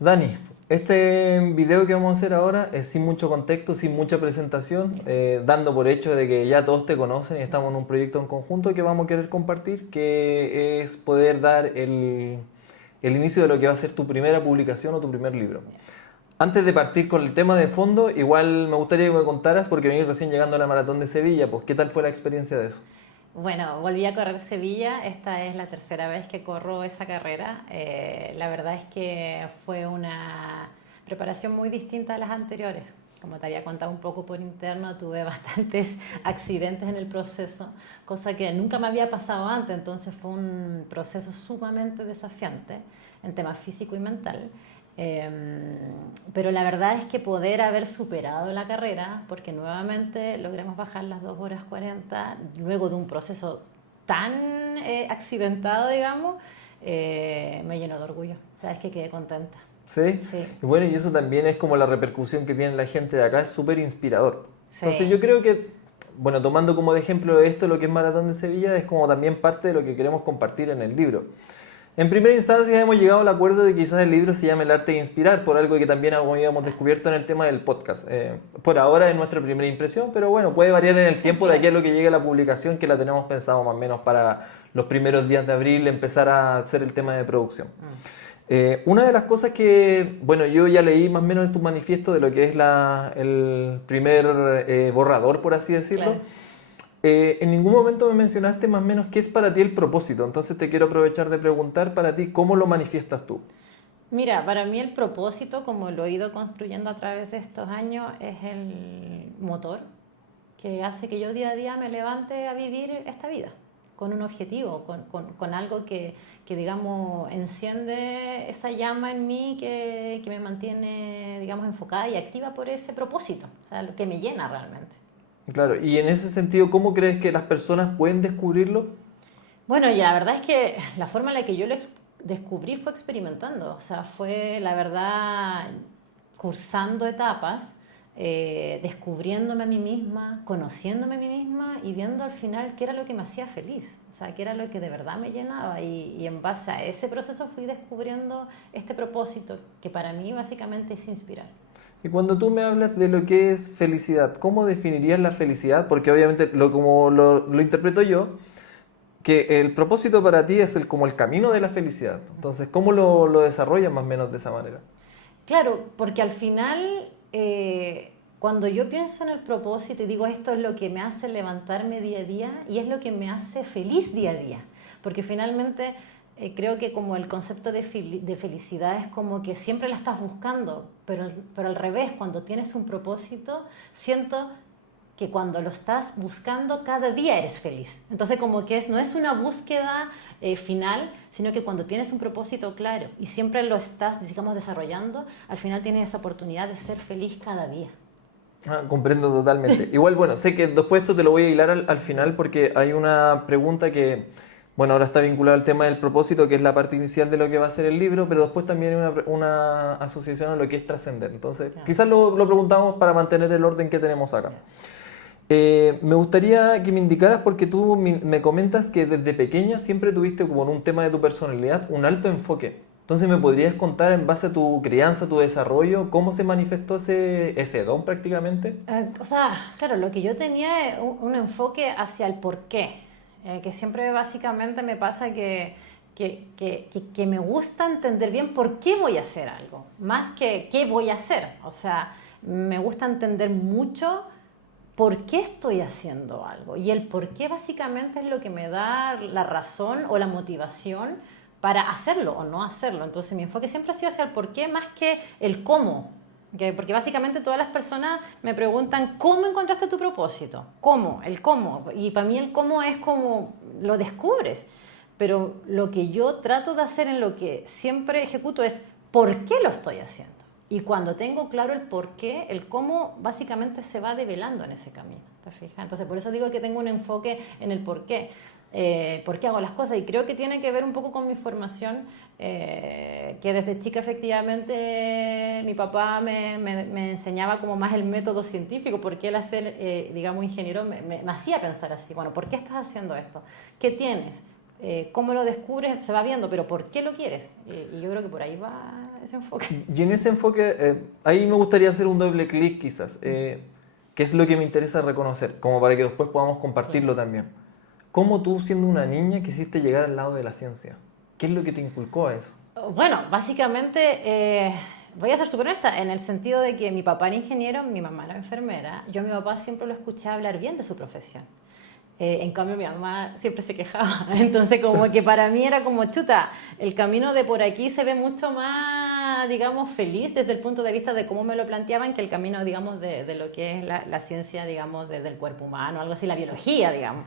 Dani, este video que vamos a hacer ahora es sin mucho contexto, sin mucha presentación, dando por hecho de que ya todos te conocen y estamos en un proyecto en conjunto que vamos a querer compartir, que es poder dar el inicio de lo que va a ser tu primera publicación o tu primer libro. Antes de partir con el tema de fondo, igual me gustaría que me contaras, porque venís recién llegando a la Maratón de Sevilla, pues ¿qué tal fue la experiencia de eso? Bueno, volví a correr Sevilla, esta es la tercera vez que corro esa carrera. La verdad es que fue una preparación muy distinta a las anteriores. Como te había contado un poco por interno, tuve bastantes accidentes en el proceso, cosa que nunca me había pasado antes, entonces fue un proceso sumamente desafiante en temas físico y mental. Pero la verdad es que poder haber superado la carrera, porque nuevamente logramos bajar las 2 horas 40 luego de un proceso tan accidentado, digamos, me llenó de orgullo. Sabes que quedé contenta. ¿Sí? Sí, Y bueno, y eso también es como la repercusión que tiene la gente de acá, es súper inspirador. Entonces sí. yo creo que, bueno, tomando como de ejemplo esto, lo que es Maratón de Sevilla, es como también parte de lo que queremos compartir en el libro. En primera instancia hemos llegado al acuerdo de que quizás el libro se llame El arte de inspirar, por algo que también habíamos descubierto en el tema del podcast. Por ahora es nuestra primera impresión, pero bueno, puede variar en el tiempo de aquí a lo que llegue la publicación, que la tenemos pensado más o menos para los primeros días de abril empezar a hacer el tema de producción. Una de las cosas que, bueno, yo ya leí más o menos de tu manifiesto de lo que es el primer borrador, por así decirlo. Claro. En ningún momento me mencionaste más o menos qué es para ti el propósito, entonces te quiero aprovechar de preguntar para ti cómo lo manifiestas tú. Mira, para mí el propósito, como lo he ido construyendo a través de estos años, es el motor que hace que yo día a día me levante a vivir esta vida, con un objetivo, con algo que, digamos, enciende esa llama en mí que me mantiene, digamos, enfocada y activa por ese propósito, o sea, lo que me llena realmente. Claro, y en ese sentido, ¿cómo crees que las personas pueden descubrirlo? Bueno, y la verdad es que la forma en la que yo lo descubrí fue experimentando, o sea, fue la verdad cursando etapas, descubriéndome a mí misma, conociéndome a mí misma y viendo al final qué era lo que me hacía feliz, o sea, qué era lo que de verdad me llenaba y en base a ese proceso fui descubriendo este propósito que para mí básicamente es inspirar. Y cuando tú me hablas de lo que es felicidad, ¿cómo definirías la felicidad? Porque obviamente, como lo interpreto yo, que el propósito para ti es como el camino de la felicidad. Entonces, ¿cómo lo desarrollas más o menos de esa manera? Claro, porque al final, cuando yo pienso en el propósito y digo esto es lo que me hace levantarme día a día y es lo que me hace feliz día a día, porque finalmente creo que como el concepto de felicidad es como que siempre la estás buscando, pero al revés, cuando tienes un propósito, siento que cuando lo estás buscando cada día eres feliz. Entonces como que no es una búsqueda final, sino que cuando tienes un propósito claro y siempre lo estás, digamos, desarrollando, al final tienes esa oportunidad de ser feliz cada día. Ah, comprendo totalmente. Igual, bueno, sé que después esto te lo voy a hilar al final porque hay una pregunta que, bueno, ahora está vinculada al tema del propósito, que es la parte inicial de lo que va a ser el libro, pero después también hay una asociación a lo que es trascender. Entonces, Claro, quizás lo preguntamos para mantener el orden que tenemos acá. claro. Me gustaría que me indicaras, porque tú me comentas que desde pequeña siempre tuviste como en un tema de tu personalidad un alto enfoque. Entonces, ¿me podrías contar en base a tu crianza, tu desarrollo, cómo se manifestó ese don prácticamente? O sea, claro, lo que yo tenía es un enfoque hacia el porqué, que siempre básicamente me pasa que me gusta entender bien por qué voy a hacer algo, más que qué voy a hacer. O sea, me gusta entender mucho por qué estoy haciendo algo y el por qué básicamente es lo que me da la razón o la motivación para hacerlo o no hacerlo. Entonces mi enfoque siempre ha sido hacia el por qué más que el cómo. ¿Okay? Porque básicamente todas las personas me preguntan ¿cómo encontraste tu propósito? ¿Cómo? El cómo. Y para mí el cómo es como lo descubres. Pero lo que yo trato de hacer en lo que siempre ejecuto es ¿por qué lo estoy haciendo? Y cuando tengo claro el por qué, el cómo básicamente se va develando en ese camino. ¿Te fijas? Entonces por eso digo que tengo un enfoque en el por qué hago las cosas y creo que tiene que ver un poco con mi formación, que desde chica efectivamente mi papá me enseñaba como más el método científico, porque él al ser, digamos, ingeniero me hacía pensar así, bueno, ¿por qué estás haciendo esto? ¿Qué tienes? cómo lo descubres se va viendo, pero ¿por qué lo quieres? Y yo creo que por ahí va ese enfoque. Y en ese enfoque, ahí me gustaría hacer un doble clic quizás, que es lo que me interesa reconocer, como para que después podamos compartirlo también. ¿Cómo tú, siendo una niña, quisiste llegar al lado de la ciencia? ¿Qué es lo que te inculcó a eso? Bueno, básicamente, voy a ser súper honesta, en el sentido de que mi papá era ingeniero, mi mamá era enfermera, yo a mi papá siempre lo escuché hablar bien de su profesión. En cambio, mi mamá siempre se quejaba. Entonces, como que para mí era como chuta. El camino de por aquí se ve mucho más, digamos, feliz desde el punto de vista de cómo me lo planteaban que el camino, digamos, de lo que es la ciencia, digamos, desde el cuerpo humano, algo así, la biología, digamos.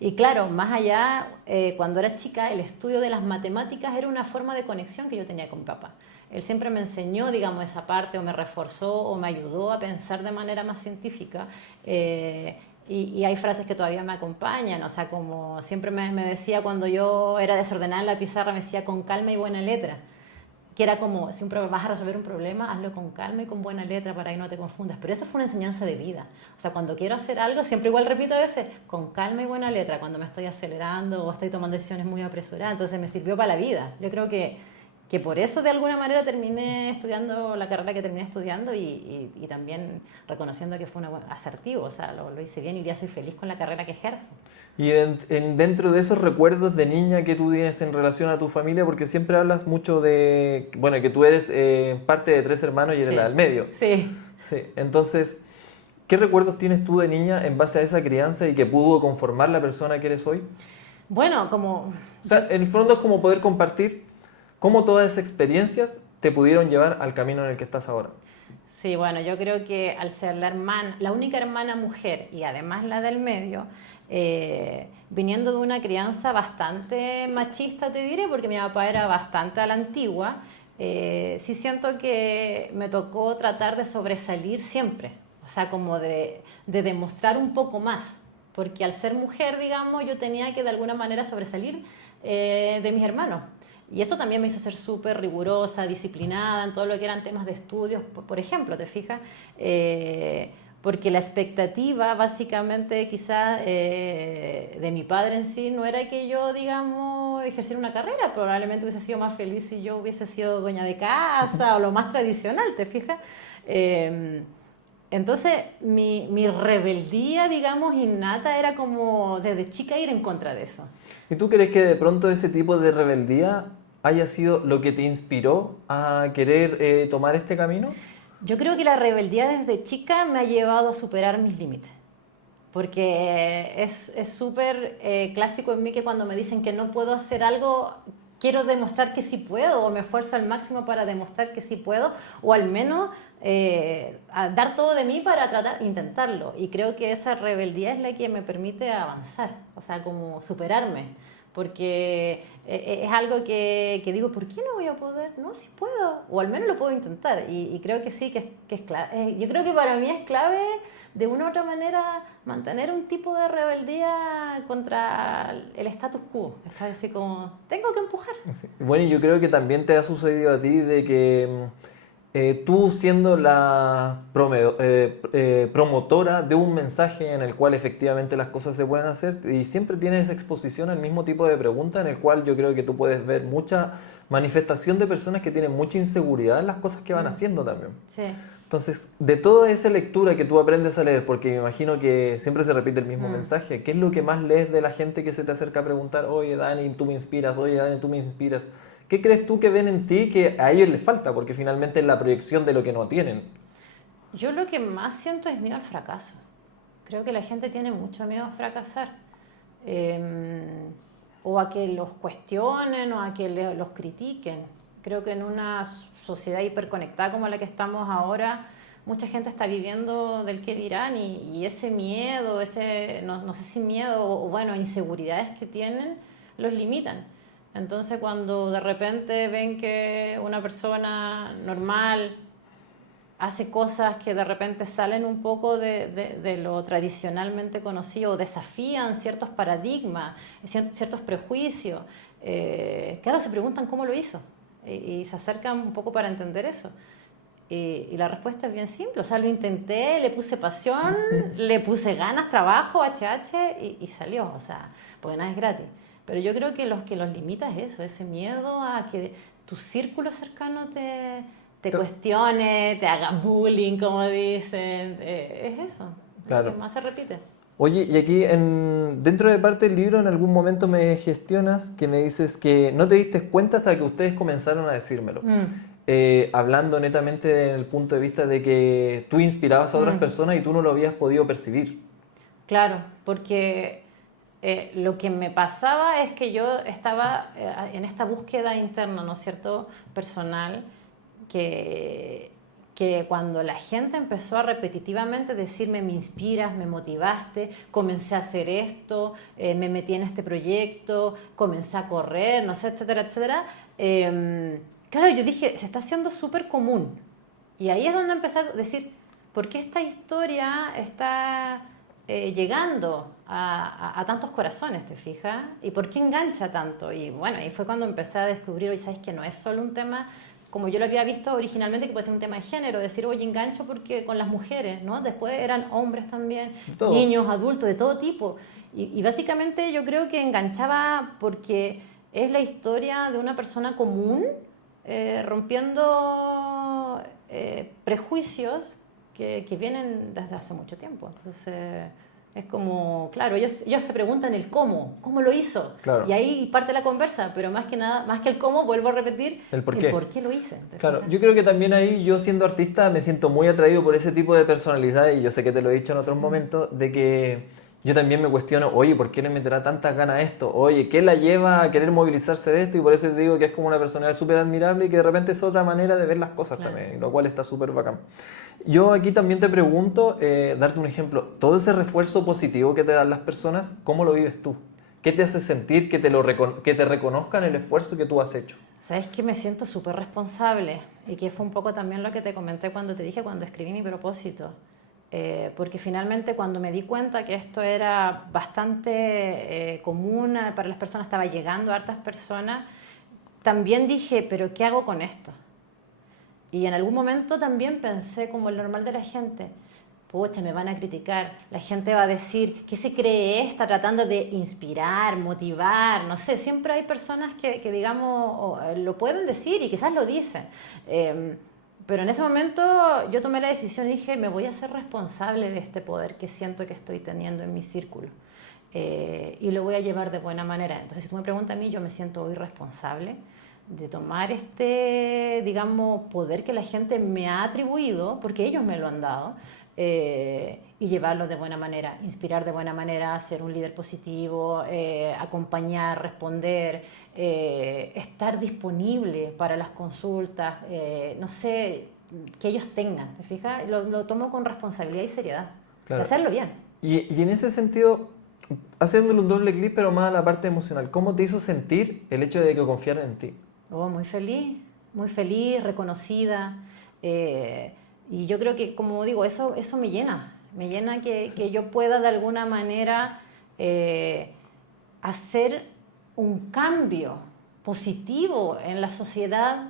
Y claro, más allá, cuando era chica, el estudio de las matemáticas era una forma de conexión que yo tenía con mi papá. Él siempre me enseñó, digamos, esa parte, o me reforzó, o me ayudó a pensar de manera más científica. Y hay frases que todavía me acompañan, o sea, como siempre me decía cuando yo era desordenada en la pizarra, me decía con calma y buena letra, que era como, si vas a resolver un problema, hazlo con calma y con buena letra para que no te confundas. Pero eso fue una enseñanza de vida. O sea, cuando quiero hacer algo, siempre igual repito a veces, con calma y buena letra, cuando me estoy acelerando o estoy tomando decisiones muy apresuradas. Entonces me sirvió para la vida. Yo creo que por eso de alguna manera terminé estudiando la carrera que terminé estudiando y también reconociendo que fue asertivo, o sea, lo hice bien y ya soy feliz con la carrera que ejerzo. Y dentro de esos recuerdos de niña que tú tienes en relación a tu familia, porque siempre hablas mucho de, bueno, que tú eres parte de 3 hermanos y eres la del medio. Sí. Sí. Entonces, ¿qué recuerdos tienes tú de niña en base a esa crianza y que pudo conformar la persona que eres hoy? Bueno, como... O sea, en el fondo es como poder compartir cómo todas esas experiencias te pudieron llevar al camino en el que estás ahora. Sí, bueno, yo creo que al ser la única hermana mujer y además la del medio, viniendo de una crianza bastante machista, te diré, porque mi papá era bastante a la antigua, sí siento que me tocó tratar de sobresalir siempre, o sea, como de demostrar un poco más, porque al ser mujer, digamos, yo tenía que de alguna manera sobresalir de mis hermanos. Y eso también me hizo ser súper rigurosa, disciplinada en todo lo que eran temas de estudios, por ejemplo, ¿te fijas? Porque la expectativa básicamente quizás de mi padre en sí no era que yo, digamos, ejerciera una carrera, probablemente hubiese sido más feliz si yo hubiese sido dueña de casa o lo más tradicional, ¿te fijas? Entonces mi rebeldía, digamos, innata era como desde chica ir en contra de eso. ¿Y tú crees que de pronto ese tipo de rebeldía haya sido lo que te inspiró a querer tomar este camino? Yo creo que la rebeldía desde chica me ha llevado a superar mis límites. Porque es súper clásico en mí que cuando me dicen que no puedo hacer algo, quiero demostrar que sí puedo, o me esfuerzo al máximo para demostrar que sí puedo, o al menos a dar todo de mí para intentarlo. Y creo que esa rebeldía es la que me permite avanzar, o sea, como superarme. Porque es algo que digo, ¿por qué no voy a poder? No, sí puedo, o al menos lo puedo intentar. Y creo que sí, que es clave. Yo creo que para mí es clave, de una u otra manera, mantener un tipo de rebeldía contra el status quo. Es decir, como, tengo que empujar. Sí. Bueno, y yo creo que también te ha sucedido a ti de que tú siendo la promotora de un mensaje en el cual efectivamente las cosas se pueden hacer y siempre tienes exposición al mismo tipo de pregunta en el cual yo creo que tú puedes ver mucha manifestación de personas que tienen mucha inseguridad en las cosas que van haciendo también. Sí. Entonces, de toda esa lectura que tú aprendes a leer, porque me imagino que siempre se repite el mismo mensaje, ¿qué es lo que más lees de la gente que se te acerca a preguntar, oye Dani, tú me inspiras, oye Dani, tú me inspiras? ¿Qué crees tú que ven en ti que a ellos les falta? Porque finalmente es la proyección de lo que no tienen. Yo lo que más siento es miedo al fracaso. Creo que la gente tiene mucho miedo a fracasar. O a que los cuestionen o a que los critiquen. Creo que en una sociedad hiperconectada como la que estamos ahora, mucha gente está viviendo del qué dirán y ese miedo, no sé si miedo o bueno, inseguridades que tienen, los limitan. Entonces cuando de repente ven que una persona normal hace cosas que de repente salen un poco de lo tradicionalmente conocido, desafían ciertos paradigmas, ciertos prejuicios, claro, se preguntan cómo lo hizo y se acercan un poco para entender eso. Y la respuesta es bien simple, o sea, lo intenté, le puse pasión, le puse ganas, trabajo, HH y salió, o sea, porque nada es gratis. Pero yo creo que los limita es eso, ese miedo a que tu círculo cercano te cuestione, te haga bullying, como dicen. Es eso, Claro. lo que más se repite. Oye, y aquí dentro de parte del libro en algún momento me gestionas que me dices que no te diste cuenta hasta que ustedes comenzaron a decírmelo. Hablando netamente desde el punto de vista de que tú inspirabas a otras personas y tú no lo habías podido percibir. Claro, porque lo que me pasaba es que yo estaba en esta búsqueda interna, ¿no es cierto?, personal, que cuando la gente empezó a repetitivamente decirme, me inspiras, me motivaste, comencé a hacer esto, me metí en este proyecto, comencé a correr, no sé, etcétera, etcétera. Claro, yo dije, se está haciendo súper común. Y ahí es donde empecé a decir, ¿por qué esta historia está llegando a tantos corazones, te fijas? ¿Y por qué engancha tanto? Y bueno, ahí fue cuando empecé a descubrir, oye, ¿sabes que no es solo un tema como yo lo había visto originalmente, que puede ser un tema de género, decir, oye, engancho porque con las mujeres, ¿no? Después eran hombres también, niños, adultos, de todo tipo. Y básicamente yo creo que enganchaba porque es la historia de una persona común rompiendo prejuicios que vienen desde hace mucho tiempo. Entonces es como, claro, ellos se preguntan el cómo lo hizo. Claro. Y ahí parte la conversa, pero más que nada, más que el cómo, vuelvo a repetir, el por qué lo hice. Claro, yo creo que también ahí yo siendo artista me siento muy atraído por ese tipo de personalidad y yo sé que te lo he dicho en otros momentos, de que yo también me cuestiono, oye, ¿por qué le meterá tantas ganas a esto? Oye, ¿qué la lleva a querer movilizarse de esto? Y por eso te digo que es como una personalidad súper admirable y que de repente es otra manera de ver las cosas también, lo cual está súper bacán. Yo aquí también te pregunto, darte un ejemplo, todo ese refuerzo positivo que te dan las personas, ¿cómo lo vives tú? ¿Qué te hace sentir que te reconozcan el esfuerzo que tú has hecho? Sabes que me siento súper responsable y que fue un poco también lo que te comenté cuando escribí mi propósito. Porque finalmente cuando me di cuenta que esto era bastante común para las personas, estaba llegando a hartas personas, también dije, pero ¿qué hago con esto? Y en algún momento también pensé como el normal de la gente, pucha, me van a criticar, la gente va a decir, ¿qué se cree esta? Tratando de inspirar, motivar, no sé, siempre hay personas que digamos, lo pueden decir y quizás lo dicen. Pero en ese momento yo tomé la decisión y dije, me voy a hacer responsable de este poder que siento que estoy teniendo en mi círculo. Y lo voy a llevar de buena manera. Entonces, si tú me preguntas a mí, yo me siento hoy responsable de tomar este, digamos, poder que la gente me ha atribuido, porque ellos me lo han dado, y llevarlo de buena manera, inspirar de buena manera, ser un líder positivo, acompañar, responder, estar disponible para las consultas, no sé, que ellos tengan, ¿te fijas? Lo tomo con responsabilidad y seriedad, Claro. de hacerlo bien. Y en ese sentido, haciéndole un doble clic, pero más a la parte emocional, ¿cómo te hizo sentir el hecho de que confiaran en ti? Oh, muy feliz, reconocida. Y yo creo que, como digo, eso me llena que yo pueda de alguna manera hacer un cambio positivo en la sociedad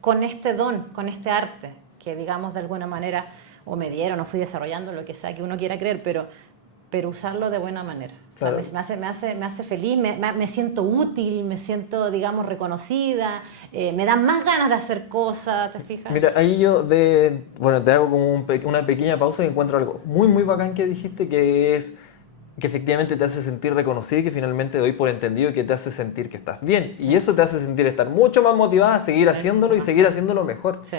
con este don, con este arte, que digamos de alguna manera o me dieron o fui desarrollando, lo que sea que uno quiera creer, pero usarlo de buena manera. Claro. O sea, me hace feliz, me siento útil, me siento, digamos, reconocida, me dan más ganas de hacer cosas, ¿te fijas? Mira, ahí yo te hago como una pequeña pausa y encuentro algo muy, muy bacán que dijiste, que es que efectivamente te hace sentir reconocido y que finalmente doy por entendido que te hace sentir que estás bien. Y eso te hace sentir estar mucho más motivada a seguir haciéndolo y seguir haciéndolo mejor. Sí.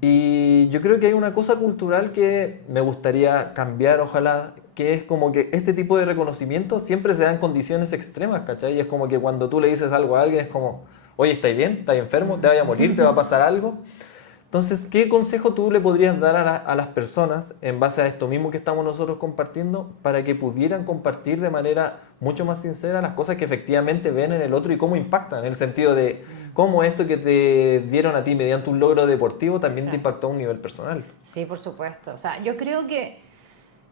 Y yo creo que hay una cosa cultural que me gustaría cambiar, ojalá, que es como que este tipo de reconocimiento siempre se da en condiciones extremas, ¿cachai? Y es como que cuando tú le dices algo a alguien es como, oye, ¿estás bien? ¿Estás enfermo? ¿Te vaya a morir? ¿Te va a pasar algo? Entonces, ¿qué consejo tú le podrías dar a las personas en base a esto mismo que estamos nosotros compartiendo para que pudieran compartir de manera mucho más sincera las cosas que efectivamente ven en el otro y cómo impactan? En el sentido de cómo esto que te dieron a ti mediante un logro deportivo también te impactó a un nivel personal. Sí, por supuesto. O sea, yo creo que,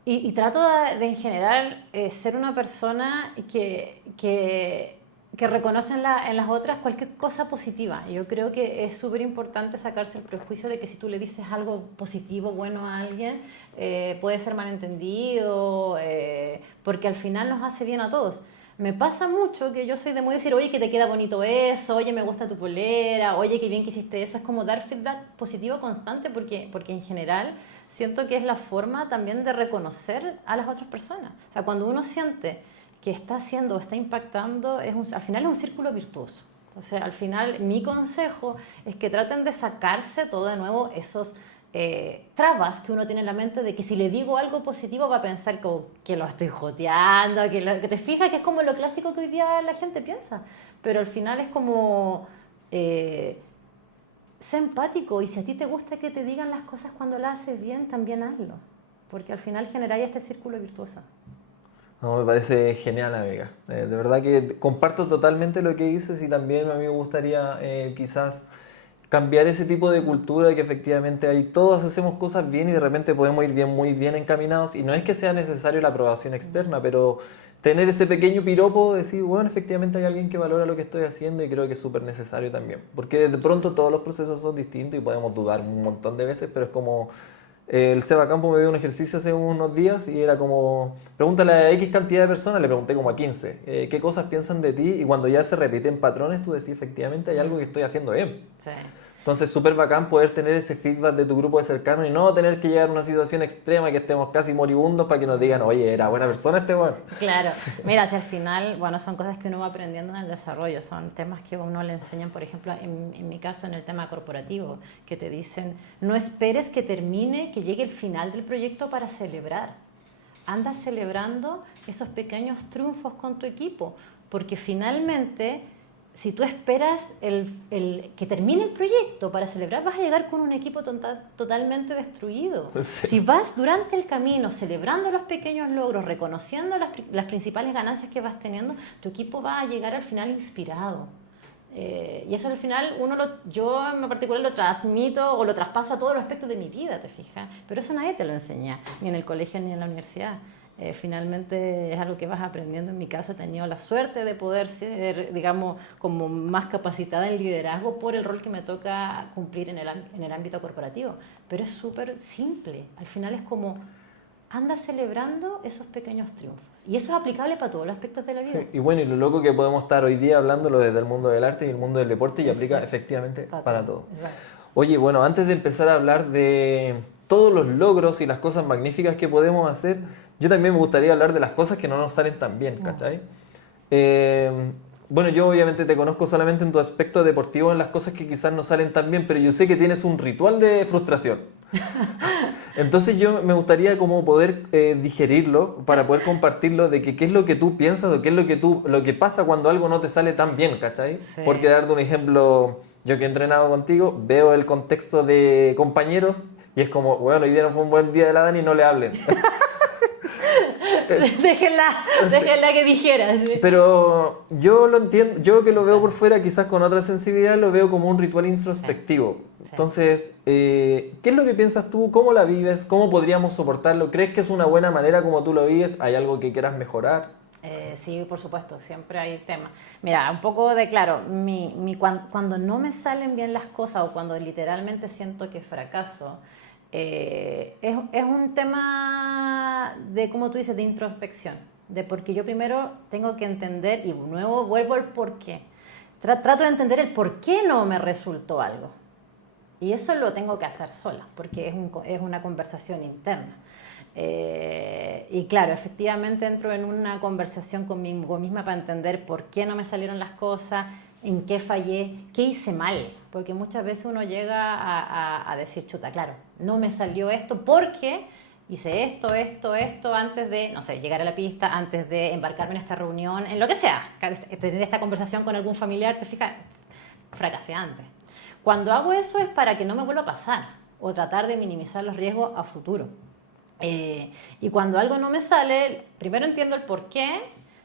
y trato de en general ser una persona que reconoce en las otras cualquier cosa positiva. Yo creo que es súper importante sacarse el prejuicio de que si tú le dices algo positivo, bueno a alguien, puede ser malentendido, porque al final nos hace bien a todos. Me pasa mucho que yo soy de muy decir, oye, que te queda bonito eso, oye, me gusta tu polera, oye, qué bien que hiciste eso. Es como dar feedback positivo constante porque en general siento que es la forma también de reconocer a las otras personas. O sea, cuando uno siente que está haciendo o está impactando, al final es un círculo virtuoso. Entonces, al final, mi consejo es que traten de sacarse todo de nuevo esos trabas que uno tiene en la mente de que si le digo algo positivo va a pensar como que lo estoy joteando, que te fijas que es como lo clásico que hoy día la gente piensa. Pero al final es como... sé empático y si a ti te gusta que te digan las cosas cuando las haces bien, también hazlo. Porque al final generáis este círculo virtuoso. No, me parece genial, amiga. De verdad que comparto totalmente lo que dices y también a mí me gustaría quizás cambiar ese tipo de cultura de que efectivamente ahí todos hacemos cosas bien y de repente podemos ir bien, muy bien encaminados y no es que sea necesario la aprobación externa, pero tener ese pequeño piropo, decir, bueno, efectivamente hay alguien que valora lo que estoy haciendo y creo que es súper necesario también, porque de pronto todos los procesos son distintos y podemos dudar un montón de veces, pero es como... El Seba Campo me dio un ejercicio hace unos días y era como, pregúntale a X cantidad de personas, le pregunté como a 15, ¿qué cosas piensan de ti? Y cuando ya se repiten patrones, tú decís, efectivamente hay algo que estoy haciendo bien. Sí. Entonces, súper bacán poder tener ese feedback de tu grupo de cercanos y no tener que llegar a una situación extrema que estemos casi moribundos para que nos digan, oye, era buena persona este weón. Claro, sí. Mira, si al final, bueno, son cosas que uno va aprendiendo en el desarrollo, son temas que uno le enseñan, por ejemplo, en mi caso, en el tema corporativo, que te dicen, no esperes que termine, que llegue el final del proyecto para celebrar. Anda celebrando esos pequeños triunfos con tu equipo, porque finalmente... Si tú esperas que termine el proyecto para celebrar, vas a llegar con un equipo totalmente destruido. Sí. Si vas durante el camino celebrando los pequeños logros, reconociendo las principales ganancias que vas teniendo, tu equipo va a llegar al final inspirado. Y eso al final yo en particular lo transmito o lo traspaso a todos los aspectos de mi vida, ¿te fijas? Pero eso nadie te lo enseña, ni en el colegio ni en la universidad. Finalmente es algo que vas aprendiendo. En mi caso he tenido la suerte de poder ser, digamos, como más capacitada en liderazgo por el rol que me toca cumplir en el ámbito corporativo. Pero es súper simple. Al final es como, anda celebrando esos pequeños triunfos. Y eso es aplicable para todos los aspectos de la vida. Sí, y bueno, y lo loco que podemos estar hoy día hablándolo desde el mundo del arte y el mundo del deporte y aplica efectivamente para todo. Exacto. Oye, bueno, antes de empezar a hablar de todos los logros y las cosas magníficas que podemos hacer, yo también me gustaría hablar de las cosas que no nos salen tan bien, ¿cachai? Bueno, yo obviamente te conozco solamente en tu aspecto deportivo, en las cosas que quizás no salen tan bien, pero yo sé que tienes un ritual de frustración. Entonces yo me gustaría como poder digerirlo para poder compartirlo de que qué es lo que tú piensas o qué es lo que pasa cuando algo no te sale tan bien, ¿cachai? Sí. Porque darte un ejemplo, yo que he entrenado contigo, veo el contexto de compañeros y es como, bueno, hoy día no fue un buen día de la Dani, no le hablen. Déjenla que dijera. ¿Sí? Pero yo lo entiendo, yo que lo veo por fuera, quizás con otra sensibilidad, lo veo como un ritual introspectivo. Sí. Entonces, ¿qué es lo que piensas tú? ¿Cómo la vives? ¿Cómo podríamos soportarlo? ¿Crees que es una buena manera como tú lo vives? ¿Hay algo que quieras mejorar? Sí, por supuesto, siempre hay temas. Mira, un poco de claro, cuando no me salen bien las cosas o cuando literalmente siento que fracaso, es un tema de, como tú dices, de introspección, de porque yo primero tengo que entender, y de nuevo vuelvo al por qué. Trato de entender el por qué no me resultó algo. Y eso lo tengo que hacer sola, porque es una conversación interna. Y claro, efectivamente entro en una conversación conmigo misma para entender por qué no me salieron las cosas, en qué fallé, qué hice mal. Porque muchas veces uno llega a decir, chuta, claro, no me salió esto porque hice esto antes de, no sé, llegar a la pista, antes de embarcarme en esta reunión, en lo que sea, tener esta conversación con algún familiar, te fijas, fracasé antes. Cuando hago eso es para que no me vuelva a pasar o tratar de minimizar los riesgos a futuro. Y cuando algo no me sale, primero entiendo el por qué.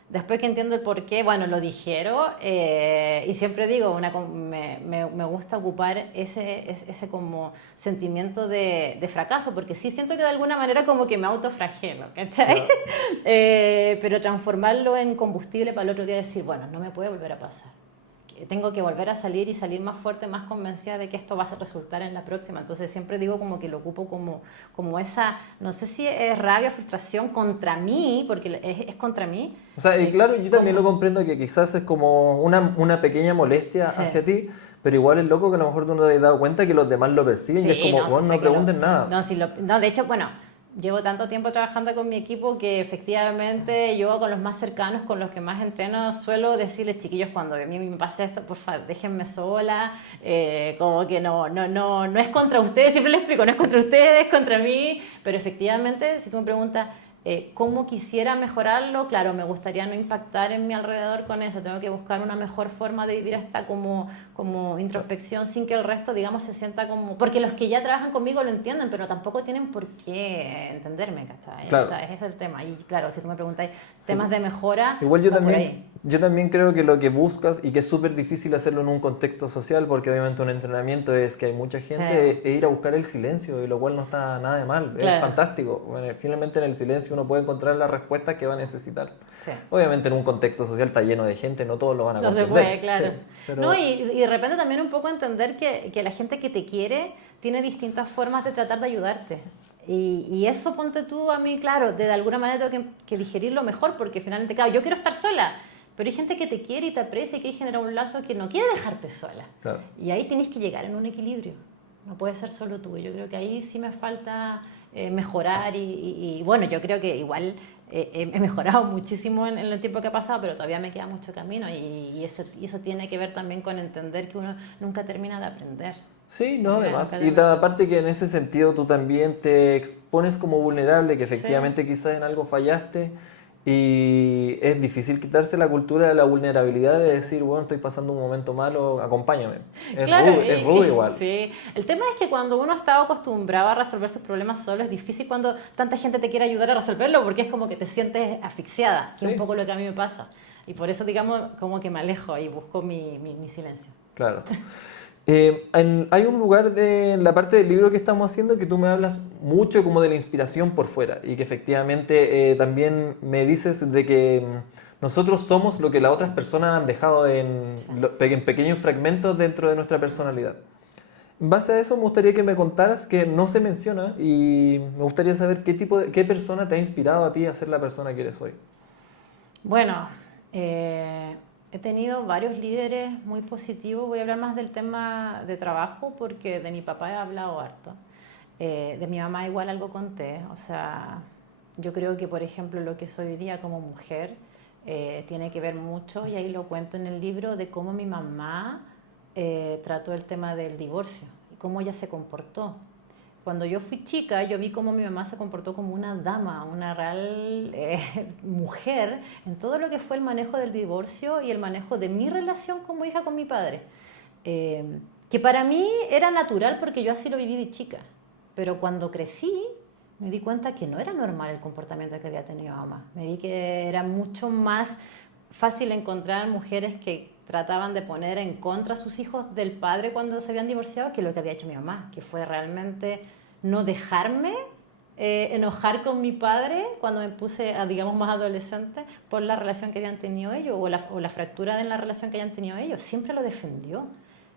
Después que entiendo el por qué, bueno, lo digiero y siempre digo, me gusta ocupar ese como sentimiento de fracaso, porque sí siento que de alguna manera como que me autoflagelo, ¿cachai? No. Pero transformarlo en combustible para el otro día decir, bueno, no me puede volver a pasar. tengo que volver a salir y salir más fuerte, más convencida de que esto va a resultar en la próxima. Entonces siempre digo como que lo ocupo como esa, no sé si es rabia, frustración contra mí, porque es contra mí. O sea, y claro, yo también lo comprendo que quizás es como una pequeña molestia Sí. hacia ti, pero igual es loco que a lo mejor tú no te has dado cuenta que los demás lo perciben y es como, Sí bueno, sé no que pregunten nada. No, de hecho, bueno, llevo tanto tiempo trabajando con mi equipo que efectivamente yo con los más cercanos, con los que más entreno, suelo decirles, chiquillos, cuando a mí me pasa esto, por favor, déjenme sola, como que no es contra ustedes, siempre les explico, no es contra ustedes, es contra mí, pero efectivamente, si tú me preguntas, ¿cómo quisiera mejorarlo? Claro, me gustaría no impactar en mi alrededor con eso, tengo que buscar una mejor forma de vivir esta como introspección sin que el resto, digamos, se sienta como... Porque los que ya trabajan conmigo lo entienden, pero tampoco tienen por qué entenderme, ¿cachai? Claro. O sea, ese es el tema. Y claro, si tú me preguntas temas de mejora, Igual va por ahí. yo también creo que lo que buscas y que es súper difícil hacerlo en un contexto social, porque obviamente un entrenamiento es que hay mucha gente, Sí. e ir a buscar el silencio, y lo cual no está nada de mal, es Claro. fantástico. Bueno, finalmente en el silencio uno puede encontrar las respuestas que va a necesitar. Sí. Obviamente en un contexto social está lleno de gente, no todos lo van a No se comprender. puede, claro. Sí, pero... No, y de repente también un poco entender que la gente que te quiere tiene distintas formas de tratar de ayudarte. Y eso, ponte tú a mí, claro, de alguna manera tengo que digerirlo mejor, porque finalmente, claro, yo quiero estar sola, pero hay gente que te quiere y te aprecia y que hay genera un lazo que no quiere dejarte sola. Claro. Y ahí tienes que llegar en un equilibrio. No puede ser solo tú. Yo creo que ahí sí me falta mejorar y bueno, yo creo que igual he mejorado muchísimo en el tiempo que ha pasado, pero todavía me queda mucho camino y eso tiene que ver también con entender que uno nunca termina de aprender. Sí, no, Claro, además. cada Y vez. aparte que en ese sentido tú también te expones como vulnerable, que Sí. efectivamente quizás en algo fallaste y es difícil quitarse la cultura de la vulnerabilidad de decir, bueno, estoy pasando un momento malo, acompáñame. Claro, Es rudo igual. sí. El tema es que cuando uno está acostumbrado a resolver sus problemas solo, es difícil cuando tanta gente te quiere ayudar a resolverlo, porque es como que te sientes asfixiada, que Sí. es un poco lo que a mí me pasa. Y por eso, digamos, como que me alejo y busco mi silencio. Claro. Hay un lugar en la parte del libro que estamos haciendo que tú me hablas mucho como de la inspiración por fuera y que efectivamente también me dices de que nosotros somos lo que las otras personas han dejado en pequeños fragmentos dentro de nuestra personalidad. En base a eso me gustaría que me contaras que no se menciona y me gustaría saber qué persona te ha inspirado a ti a ser la persona que eres hoy. Bueno, he tenido varios líderes muy positivos. Voy a hablar más del tema de trabajo porque de mi papá he hablado harto. De mi mamá igual algo conté. O sea, yo creo que, por ejemplo, lo que soy hoy día como mujer tiene que ver mucho, y ahí lo cuento en el libro, de cómo mi mamá trató el tema del divorcio y cómo ella se comportó. Cuando yo fui chica, yo vi cómo mi mamá se comportó como una dama, una real mujer, en todo lo que fue el manejo del divorcio y el manejo de mi relación como hija con mi padre. Que para mí era natural porque yo así lo viví de chica. Pero cuando crecí, me di cuenta que no era normal el comportamiento que había tenido mamá. Me vi que era mucho más fácil encontrar mujeres que trataban de poner en contra a sus hijos del padre cuando se habían divorciado que lo que había hecho mi mamá, que fue realmente no dejarme enojar con mi padre cuando me puse, digamos, más adolescente por la relación que habían tenido ellos o la fractura en la relación que habían tenido ellos. Siempre lo defendió.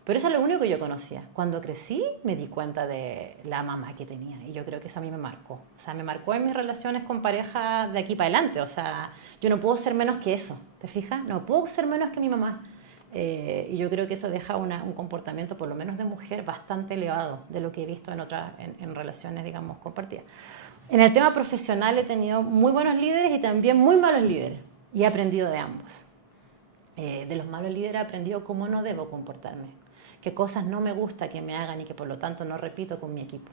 Pero eso es lo único que yo conocía. Cuando crecí me di cuenta de la mamá que tenía y yo creo que eso a mí me marcó. O sea, me marcó en mis relaciones con pareja de aquí para adelante. O sea, yo no puedo ser menos que eso, ¿te fijas? No puedo ser menos que mi mamá. Y yo creo que eso deja un comportamiento, por lo menos de mujer, bastante elevado de lo que he visto en relaciones, digamos, compartidas. En el tema profesional he tenido muy buenos líderes y también muy malos líderes. Y he aprendido de ambos. De los malos líderes he aprendido cómo no debo comportarme, qué cosas no me gusta que me hagan y que por lo tanto no repito con mi equipo.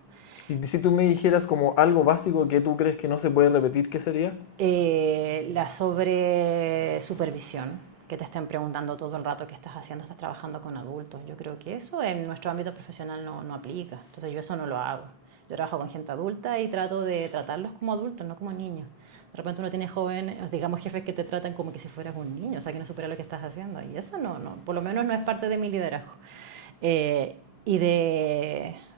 Y si tú me dijeras como algo básico que tú crees que no se puede repetir, ¿qué sería? La sobre supervisión, que te estén preguntando todo el rato qué estás haciendo, estás trabajando con adultos. Yo creo que eso en nuestro ámbito profesional no aplica. Entonces yo eso no lo hago. Yo trabajo con gente adulta y trato de tratarlos como adultos, no como niños. De repente uno tiene jóvenes, digamos jefes que te tratan como que si fueras un niño, o sea que no supera lo que estás haciendo. Y eso no, por lo menos no es parte de mi liderazgo. Y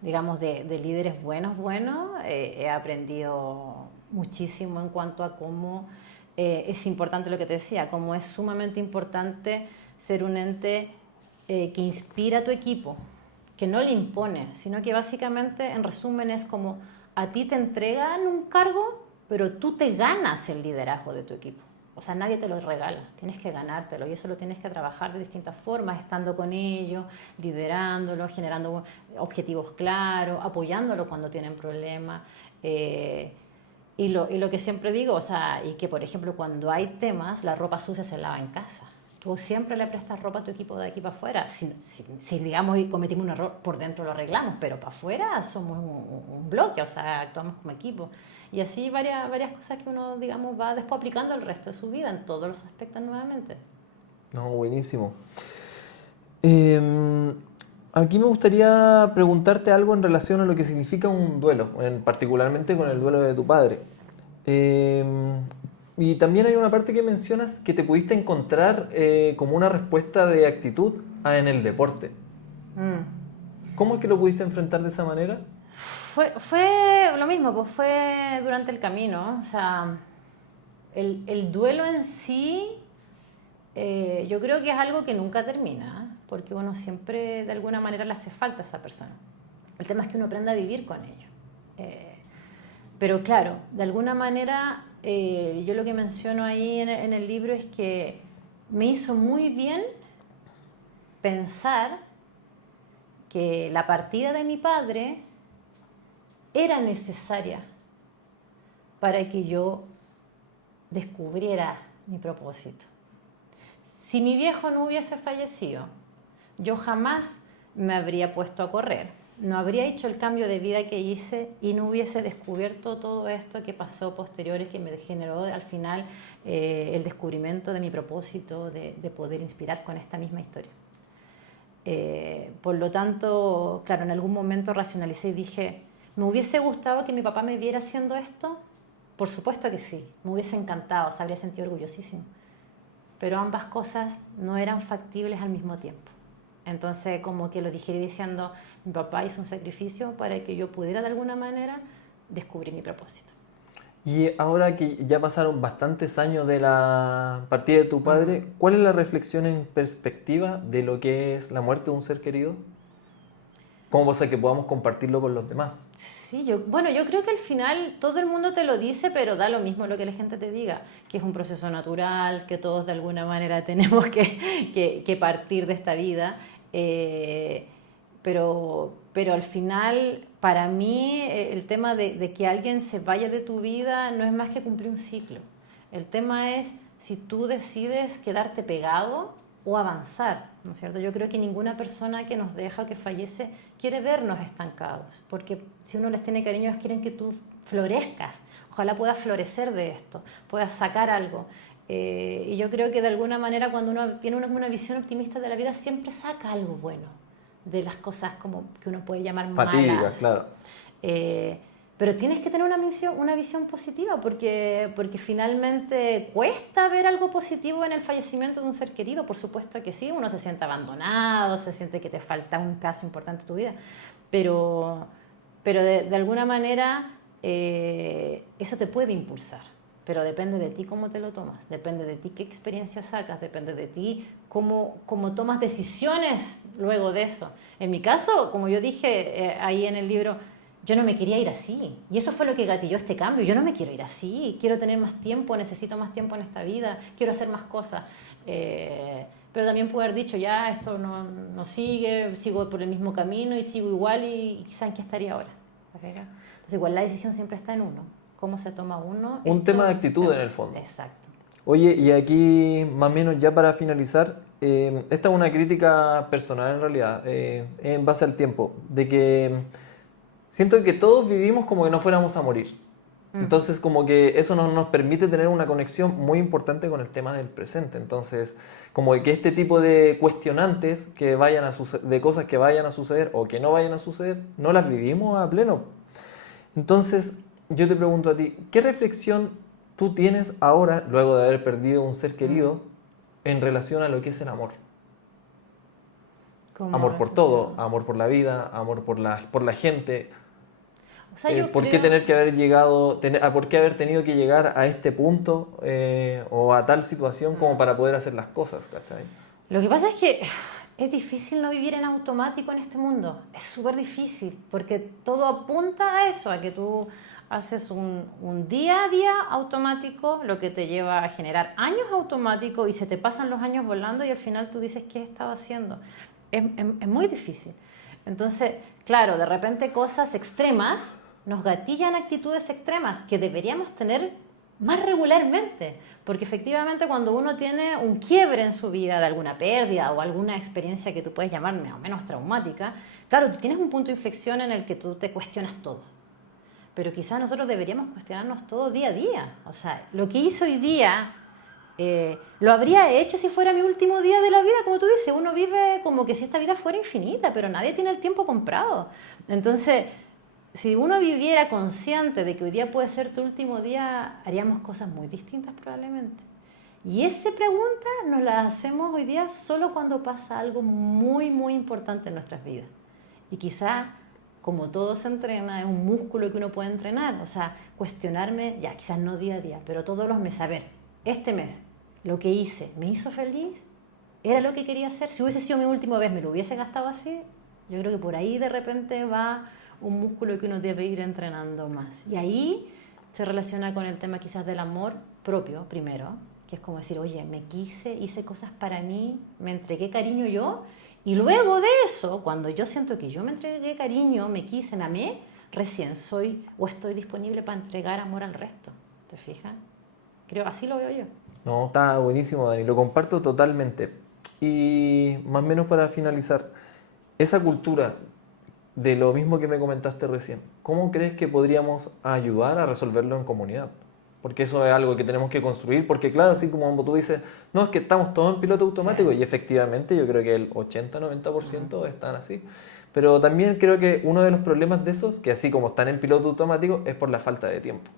digamos, de líderes buenos, he aprendido muchísimo en cuanto a cómo es importante lo que te decía, cómo es sumamente importante ser un ente que inspira a tu equipo, que no le impone, sino que básicamente, en resumen, es como a ti te entregan un cargo, pero tú te ganas el liderazgo de tu equipo. O sea, nadie te lo regala, tienes que ganártelo y eso lo tienes que trabajar de distintas formas, estando con ellos, liderándolo, generando objetivos claros, apoyándolo cuando tienen problemas. Y lo que siempre digo, o sea, y que por ejemplo cuando hay temas, la ropa sucia se lava en casa. Tú siempre le prestas ropa a tu equipo de aquí para afuera. Si digamos cometimos un error, por dentro lo arreglamos, pero para afuera somos un bloque, o sea, actuamos como equipo. Y así varias cosas que uno, digamos, va después aplicando al resto de su vida, en todos los aspectos nuevamente. No, buenísimo. Aquí me gustaría preguntarte algo en relación a lo que significa un duelo, particularmente con el duelo de tu padre. Y también hay una parte que mencionas que te pudiste encontrar como una respuesta de actitud en el deporte. ¿Cómo es que lo pudiste enfrentar de esa manera? Fue lo mismo, pues fue durante el camino. O sea, el duelo en sí, yo creo que es algo que nunca termina, porque uno siempre de alguna manera le hace falta a esa persona. El tema es que uno aprenda a vivir con ello. Pero claro, de alguna manera, yo lo que menciono ahí en el libro es que me hizo muy bien pensar que la partida de mi padre era necesaria para que yo descubriera mi propósito. Si mi viejo no hubiese fallecido, yo jamás me habría puesto a correr, no habría hecho el cambio de vida que hice y no hubiese descubierto todo esto que pasó posteriores, que me generó al final el descubrimiento de mi propósito, de poder inspirar con esta misma historia. Por lo tanto, claro, en algún momento racionalicé y dije, ¿me hubiese gustado que mi papá me viera haciendo esto? Por supuesto que sí, me hubiese encantado, se habría sentido orgullosísimo. Pero ambas cosas no eran factibles al mismo tiempo. Entonces, como que lo digerí diciendo, mi papá hizo un sacrificio para que yo pudiera de alguna manera descubrir mi propósito. Y ahora que ya pasaron bastantes años de la partida de tu padre, ¿cuál es la reflexión en perspectiva de lo que es la muerte de un ser querido? ¿Cómo pasa que podamos compartirlo con los demás? Sí, yo creo que al final todo el mundo te lo dice, pero da lo mismo lo que la gente te diga, que es un proceso natural, que todos de alguna manera tenemos que partir de esta vida. Pero al final, para mí, el tema de que alguien se vaya de tu vida no es más que cumplir un ciclo. El tema es si tú decides quedarte pegado o avanzar, ¿no es cierto? Yo creo que ninguna persona que nos deja o que fallece quiere vernos estancados, porque si uno les tiene cariño, ellos quieren que tú florezcas. Ojalá puedas florecer de esto, puedas sacar algo. Y yo creo que de alguna manera cuando uno tiene una visión optimista de la vida, siempre saca algo bueno de las cosas como que uno puede llamar Fatiga, malas. claro. Pero tienes que tener una visión positiva porque finalmente cuesta ver algo positivo en el fallecimiento de un ser querido. Por supuesto que sí, uno se siente abandonado, se siente que te falta un paso importante en tu vida, pero de alguna manera eso te puede impulsar. Pero depende de ti cómo te lo tomas, depende de ti qué experiencia sacas, depende de ti cómo tomas decisiones luego de eso. En mi caso, como yo dije ahí en el libro, yo no me quería ir así. Y eso fue lo que gatilló este cambio. Yo no me quiero ir así, quiero tener más tiempo, necesito más tiempo en esta vida, quiero hacer más cosas. Pero también puedo haber dicho, ya, esto no sigue, sigo por el mismo camino y sigo igual y quizás en qué estaría ahora. Entonces igual la decisión siempre está en uno. Cómo se toma uno. Un tema de actitud en el fondo. Exacto. Oye, y aquí más o menos ya para finalizar, esta es una crítica personal en realidad, en base al tiempo, de que siento que todos vivimos como que no fuéramos a morir. Entonces como que eso nos permite tener una conexión muy importante con el tema del presente. Entonces como que este tipo de cuestionantes que vayan a de cosas que vayan a suceder o que no vayan a suceder, no las vivimos a pleno. Entonces yo te pregunto a ti, ¿qué reflexión tú tienes ahora, luego de haber perdido un ser querido, en relación a lo que es el amor? Amor por todo, amor por la vida, amor por la gente. O sea, ¿Por qué tener que haber llegado, por qué haber tenido que llegar a este punto o a tal situación como para poder hacer las cosas, ¿cachai? Lo que pasa es que es difícil no vivir en automático en este mundo. Es súper difícil, porque todo apunta a eso, a que tú haces un día a día automático, lo que te lleva a generar años automáticos y se te pasan los años volando y al final tú dices, ¿qué he estado haciendo? Es muy difícil. Entonces, claro, de repente cosas extremas nos gatillan actitudes extremas que deberíamos tener más regularmente, porque efectivamente cuando uno tiene un quiebre en su vida de alguna pérdida o alguna experiencia que tú puedes llamar más o menos traumática, claro, tú tienes un punto de inflexión en el que tú te cuestionas todo. Pero quizás nosotros deberíamos cuestionarnos todo día a día. O sea, lo que hice hoy día, lo habría hecho si fuera mi último día de la vida, como tú dices. Uno vive como que si esta vida fuera infinita, pero nadie tiene el tiempo comprado. Entonces, si uno viviera consciente de que hoy día puede ser tu último día, haríamos cosas muy distintas probablemente. Y esa pregunta nos la hacemos hoy día solo cuando pasa algo muy, muy importante en nuestras vidas. Y quizás, como todo se entrena, es un músculo que uno puede entrenar. O sea, cuestionarme, ya quizás no día a día, pero todos los meses. A ver, este mes, lo que hice, ¿me hizo feliz? ¿Era lo que quería hacer? Si hubiese sido mi última vez, ¿me lo hubiese gastado así? Yo creo que por ahí de repente va un músculo que uno debe ir entrenando más. Y ahí se relaciona con el tema quizás del amor propio, primero, que es como decir, oye, me quise, hice cosas para mí, me entregué cariño yo, y luego de eso, cuando yo siento que yo me entregué cariño, me quise, me amé, recién soy o estoy disponible para entregar amor al resto. ¿Te fijas? Creo, así lo veo yo. No, está buenísimo, Dani, lo comparto totalmente. Y más o menos para finalizar, esa cultura de lo mismo que me comentaste recién, ¿cómo crees que podríamos ayudar a resolverlo en comunidad? Porque eso es algo que tenemos que construir, porque claro, así como tú dices, no, es que estamos todos en piloto automático, Sí. y efectivamente yo creo que el 80-90% están así. Pero también creo que uno de los problemas de esos, que así como están en piloto automático, es por la falta de tiempo.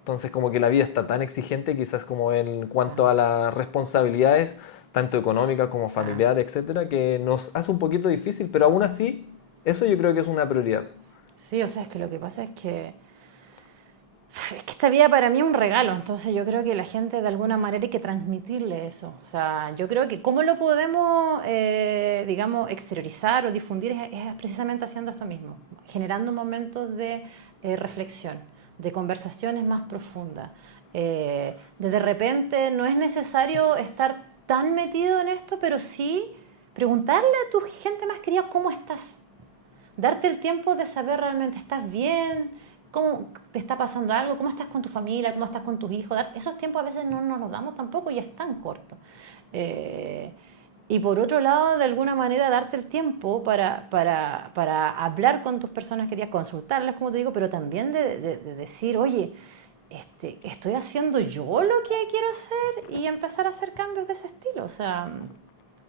Entonces como que la vida está tan exigente, quizás como en cuanto a las responsabilidades, tanto económicas como familiares, etcétera, que nos hace un poquito difícil, pero aún así, eso yo creo que es una prioridad. Sí, o sea, es que lo que pasa es que esta vida para mí es un regalo, entonces yo creo que la gente de alguna manera hay que transmitirle eso. O sea, yo creo que cómo lo podemos, digamos, exteriorizar o difundir es precisamente haciendo esto mismo, generando momentos de reflexión, de conversaciones más profundas. De repente no es necesario estar tan metido en esto, pero sí preguntarle a tu gente más querida cómo estás. Darte el tiempo de saber realmente estás bien, cómo te está pasando algo, cómo estás con tu familia, cómo estás con tus hijos. Esos tiempos a veces no nos los damos tampoco y es tan corto. Y por otro lado, de alguna manera, darte el tiempo para hablar con tus personas queridas, consultarlas, como te digo, pero también de decir, oye, estoy haciendo yo lo que quiero hacer y empezar a hacer cambios de ese estilo. O sea,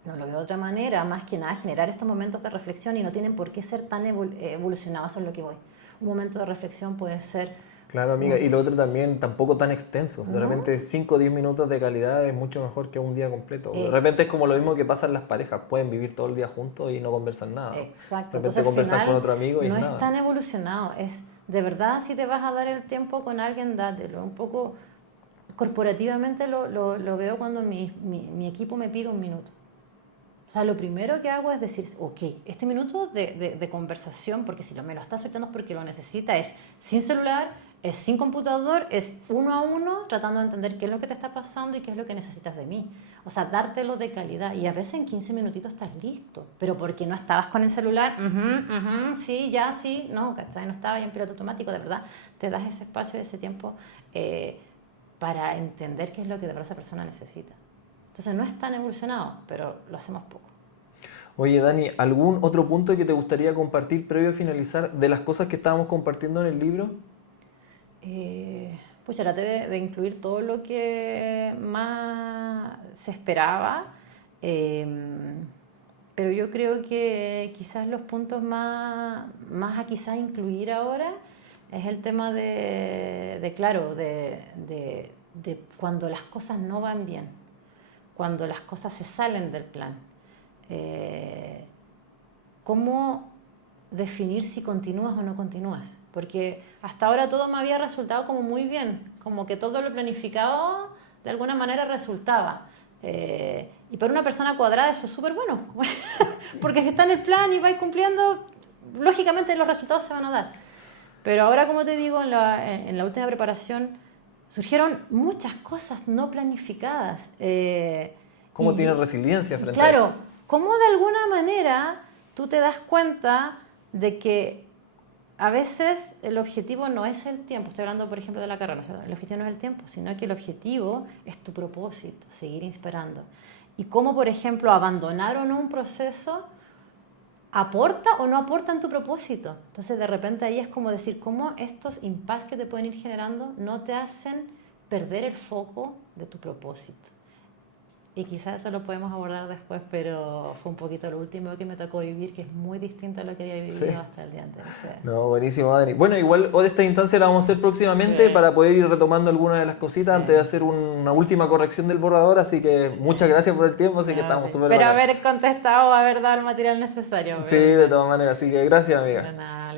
no lo veo de otra manera, más que nada generar estos momentos de reflexión y no tienen por qué ser tan evolucionados en lo que voy. Un momento de reflexión puede ser... Claro, amiga, y lo otro también, tampoco tan extensos. De ¿No? repente 5 o 10 minutos de calidad es mucho mejor que un día completo. De Es, repente es como lo mismo que pasa en las parejas, pueden vivir todo el día juntos y no conversan nada. exacto. De repente Entonces al conversan con final otro amigo y no es es nada. tan evolucionado, es de verdad si te vas a dar el tiempo con alguien, dátelo. Un poco corporativamente lo veo cuando mi equipo me pide un minuto. O sea, lo primero que hago es decir, ok, este minuto de conversación, porque si me lo está soltando es porque lo necesita, es sin celular, es sin computador, es uno a uno, tratando de entender qué es lo que te está pasando y qué es lo que necesitas de mí. O sea, dártelo de calidad. Y a veces en 15 minutitos estás listo. Pero porque no estabas con el celular, sí, ya, sí, no, ¿cachai? No estaba ya en piloto automático, de verdad. Te das ese espacio y ese tiempo para entender qué es lo que de verdad esa persona necesita. Entonces no es tan evolucionado, pero lo hacemos poco. Oye, Dani, ¿algún otro punto que te gustaría compartir previo a finalizar de las cosas que estábamos compartiendo en el libro? Pues traté de incluir todo lo que más se esperaba, pero yo creo que quizás los puntos más a quizás incluir ahora es el tema claro, de cuando las cosas no van bien, cuando las cosas se salen del plan. ¿Cómo definir si continúas o no continúas? Porque hasta ahora todo me había resultado como muy bien, como que todo lo planificado de alguna manera resultaba, Y para una persona cuadrada eso es súper bueno, porque si está en el plan y vais cumpliendo, lógicamente los resultados se van a dar. Pero ahora, como te digo, en la última preparación surgieron muchas cosas no planificadas. ¿Cómo tienes resiliencia frente a Claro, eso? cómo de alguna manera tú te das cuenta de que a veces el objetivo no es el tiempo. Estoy hablando, por ejemplo, de la carrera. El objetivo no es el tiempo, sino que el objetivo es tu propósito, seguir inspirando. Y cómo, por ejemplo, abandonar o no un proceso aporta o no aporta en tu propósito. Entonces, de repente ahí es como decir cómo estos impases que te pueden ir generando no te hacen perder el foco de tu propósito. Y quizás eso lo podemos abordar después, pero fue un poquito lo último que me tocó vivir, que es muy distinto a lo que había vivido hasta el día anterior. Sí. No, buenísimo, Dani. Bueno, igual esta instancia la vamos a hacer próximamente para poder ir retomando algunas de las cositas antes de hacer una última corrección del borrador, así que muchas gracias por el tiempo, así que estamos súper Pero haber contestado, haber dado el material necesario. Sí, de todas maneras, así que gracias, amiga. Nada.